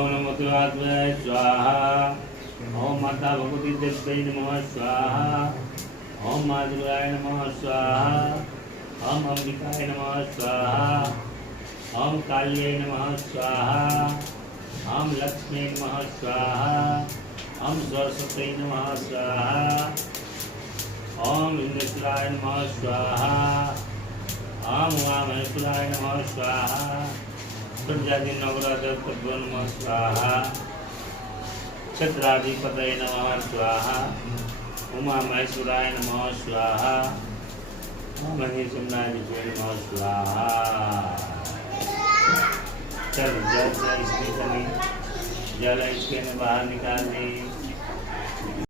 ओम नमो शिवाय स्वाहा। ओम माता भगवती देव्यै नमः स्वाहा। ओम माँ दुर्गाय नमः स्वाहा। ओम अंबिकाय नमः स्वाहा। ओम काल्यै नमः स्वाहा। ओम लक्ष्मी नमः स्वाहा। ओम सरस्वती नमः स्वाहा। ओम इंद्रेश्वराय नमः स्वाहा। ओम उमामहेश्वराय नमः स्वाहा। पंचादि नवग्रह नमः स्वाहा। छत्राधिपतये नमः स्वाहा। उमामहेश्वराय नमः स्वाहा। महेश्वराय नमः स्वाहा। चल जल से इसमें जल इसके बाहर निकाल दी।